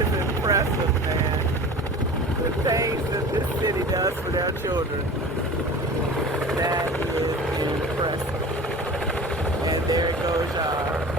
is impressive, man. The things that this city does for their children, that is impressive. And there goes our